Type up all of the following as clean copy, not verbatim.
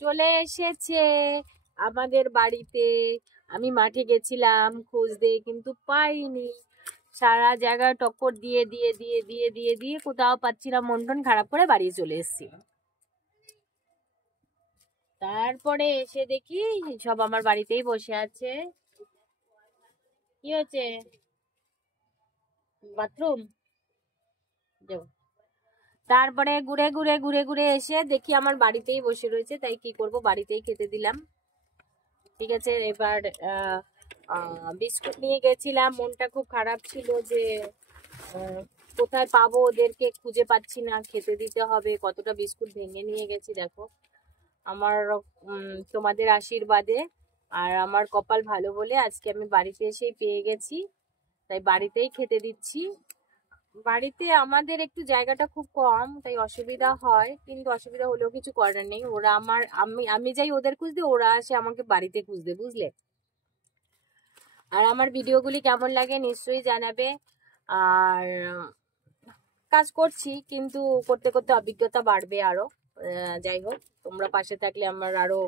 চলে এসেছে আমাদের বাড়িতে। আমি মাঠে গেছিলাম খুঁজতে, কিন্তু পাইনি। সারা জায়গায় টক্কর দিয়ে দিয়ে দিয়ে দিয়ে দিয়ে দিয়ে কোথাও পাচ্ছি না, মন টন খারাপ করে বাড়ি চলে এসেছি। তারপরে এসে দেখি সব আমার বাড়িতেই বসে আছে। কি হচ্ছে? বাথরুম যাবো। তারপরে ঘুরে ঘুরে ঘুরে ঘুরে এসে দেখি আমার বাড়িতেই বসে রয়েছে, তাই কি করব, বাড়িতেই খেতে দিলাম। ঠিক আছে, এবার বিস্কুট নিয়ে গেছিলাম। মনটা খুব খারাপ ছিল যে কোথায় পাবো, ওদেরকে খুঁজে পাচ্ছি না, খেতে দিতে হবে। কতটা বিস্কুট ভেঙে নিয়ে গেছি দেখো। আমার তোমাদের আশীর্বাদে আর আমার কপাল ভালো বলে আজকে আমি বাড়িতে এসেই পেয়ে গেছি, তাই বাড়িতেই খেতে দিচ্ছি। বাড়িতে আমাদের একটু জায়গাটা খুব কম, তাই অসুবিধা হয়, কিন্তু অসুবিধা হলেও কিছু করার নেই। ওরা আমি যাই ওদের খুঁজতে, ওরা আসে আমাকে বাড়িতে খুঁজতে, বুঝলে। আর আমার ভিডিওগুলি কেমন লাগে নিশ্চয়ই জানাবে। আর কাজ করছি, কিন্তু করতে করতে অভিজ্ঞতা বাড়বে আরো। যাই হোক, তোমরা পাশে থাকলে আমার আরো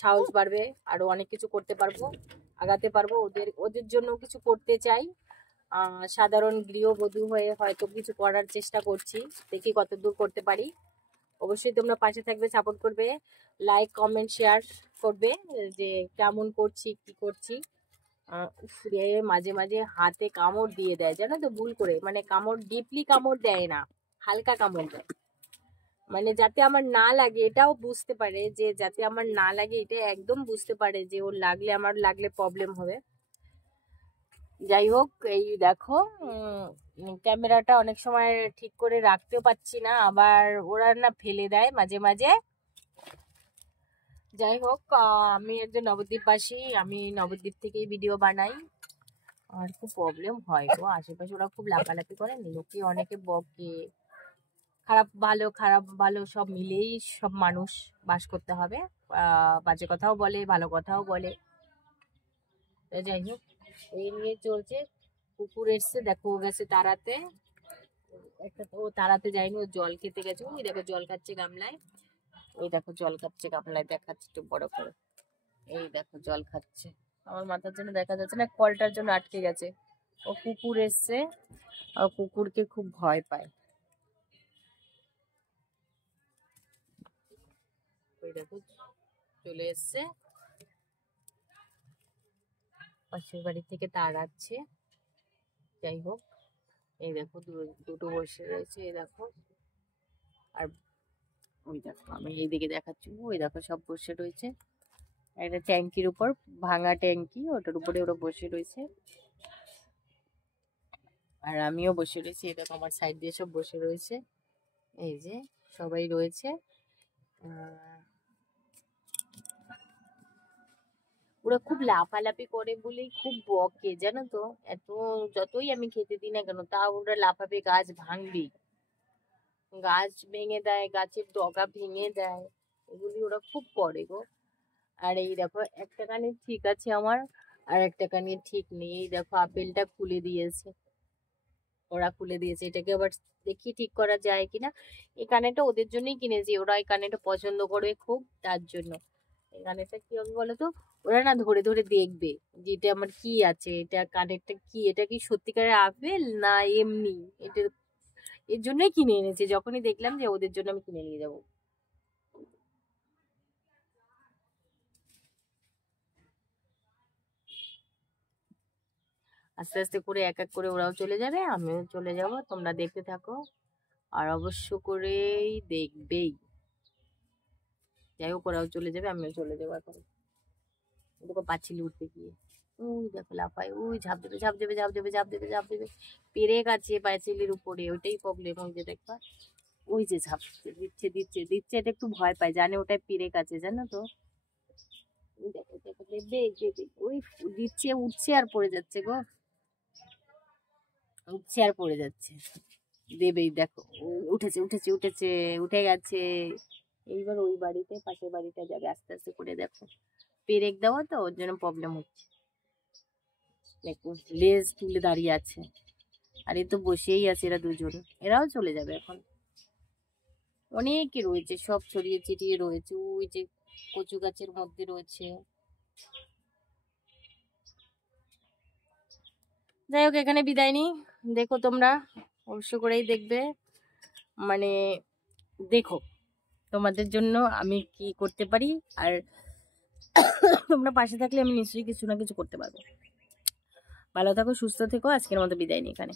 সাহস বাড়বে, আরো অনেক কিছু করতে পারবো, আগাতে পারবো। ওদের জন্য কিছু করতে চাই। সাধারণ গৃহবধূ হয়ে হয়তো কিছু করার চেষ্টা করছি, দেখি কতদূর করতে পারি। অবশ্যই তোমরা পাশে থাকবে, সাপোর্ট করবে, লাইক কমেন্ট শেয়ার করবে যে কেমন করছি কি করছি। মাঝে মাঝে হাতে কামড় দিয়ে দেয়, জানো তো, ভুল করে। মানে কামড় ডিপলি কামড় দেয় না, হালকা কামড় দেয়, মানে যাতে আমার না লাগে এটাও বুঝতে পারে, যে যাতে আমার না লাগে এটা একদম বুঝতে পারে যে ওর লাগলে আমার লাগলে প্রবলেম হবে। যাই হোক, এই দেখো ক্যামেরাটা অনেক সময় ঠিক করে রাখতেও পাচ্ছি না, আবার ওরা না ফেলে দেয় মাঝে মাঝে। যাই হোক, আমি একজন নবদ্বীপবাসী, আমি নবদ্বীপ থেকেই ভিডিও বানাই। আর খুব প্রবলেম হয় গো, আশেপাশে ওরা খুব লাফালাফি করে, লোকে অনেকে বকে। খারাপ ভালো সব মিলেই সব মানুষ বাস করতে হবে। বাজে কথাও বলে, ভালো কথাও বলে। যাই হোক, এই নিয়ে চলছে। কুকুর এসছে, দেখো ও গেছে তাড়াতে। ও তাড়াতে যায়নি, ও জল খেতে গেছে। ওই দেখো জল খাচ্ছে গামলায়, ওই দেখো জল খাচ্ছে গামলায়, দেখাচ্ছে একটু বড় করে। এই দেখো জল খাচ্ছে। আমার মাথার জন্য দেখা যাচ্ছে না, কলটার জন্য আটকে গেছে। ও কুকুর এসছে, ও কুকুরকে খুব ভয় পায়। ওই দেখো চলে এসছে, পাশের বাড়ি থেকে তাড়াচ্ছে। যাই হোক, এই দেখো দুটো বসে রয়েছে, এই দেখো। আর ওই দেখো আমি এইদিকে দেখাচ্ছি, ওই দেখো সব বসে রয়েছে একটা ট্যাঙ্কির উপর, ভাঙা ট্যাঙ্কি, ওটার উপরে ওরা বসে রয়েছে। আর আমিও বসে রয়েছি, এটা তো আমার সাইড দিয়ে সব বসে রয়েছে। এই যে সবাই রয়েছে। ওরা খুব লাফালাফি করে বলেই খুব বকে, জানো তো। এত যতই আমি খেতে দিই না কেন, তা ওরা লাফাবে, গাছ ভাঙবি, গাছ ভেঙে দেয়, গাছের ডগা ভেঙে দেয়, এগুলি ওরা খুব করে গো। আর এই দেখো একটা কানে ঠিক আছে আমার, আর একটা কানে ঠিক নেই। এই দেখো আপেলটা খুলে দিয়েছে, ওরা খুলে দিয়েছে। এটাকে আবার দেখি ঠিক করা যায় কিনা। এই কানেরটা ওদের জন্যই কিনেছি, ওরা এই কানেরটা পছন্দ করবে খুব, তার জন্য। এই কানেরটা কি হবে বলতো, ওরা না ধরে ধরে দেখবে যে এটা আমার কি আছে, এটা কানেরটা কি, এটা কি সত্যিকারের আপেল না এমনি। এটা এর জন্যই কিনে এনেছি, যখনই দেখলাম যে ওদের জন্য আমি কিনে নিয়ে যাবো। আস্তে আস্তে করে এক এক করে ওরাও চলে যাবে, আমিও চলে যাব, তোমরা দেখতে থাকো। আর অবশ্য করেই দেখবেই। যাই হোক, ওরাও চলে যাবে, আমিও চলে যাবো এখন। দেখো পাচ্ছিল উঠতে গিয়ে, ওই দেখো লাফায়, ওই ঝাঁপ দেবে ঝাঁপ দেবে ঝাঁপ দেবে ঝাঁপ দেবে ঝাঁপ দেবে। পেরেক আছে পাঁচিলের উপরে, ওইটাই প্রবলেম। ওই যে দেখবা, ওই যে ঝাঁপ দিচ্ছে দিচ্ছে দিচ্ছে, এটা একটু ভয় পায়, জানে ওটাই পেরেক আছে, জানো তো। ওই দেখো দেখো দেখবে, ওই দিচ্ছে, উঠছে আর পড়ে যাচ্ছে গো, উঠছে আর পড়ে যাচ্ছে। দেবেই দেখো, উঠেছে উঠেছে উঠেছে, উঠে গেছে। এইবার ওই বাড়িতে, পাশের বাড়িটা যাবে আস্তে আস্তে করে, দেখো পেরেক দেওয়া তো, ওর জন্য প্রবলেম হচ্ছে। দেখো লেজ তুলে দাঁড়িয়ে আছে, আর এ তো বসেই আছে, এরা দুজন, এরাও চলে যাবে এখন। অনেকই রয়েছে, সব ছড়িয়ে ছিটিয়ে রয়েছে। ওই যে কচু গাছের মধ্যে রয়েছে। যাই হোক, এখানে বিদায় নিই। দেখো তোমরা, অবশ্য করেই দেখবে, মানে দেখো তোমাদের জন্য আমি কি করতে পারি, আর তোমরা পাশে থাকলে আমি নিশ্চয়ই কিছু না কিছু করতে পারবো। ভালো থাকো, সুস্থ থেকো। আজকের মতো বিদায় নিই এখানে।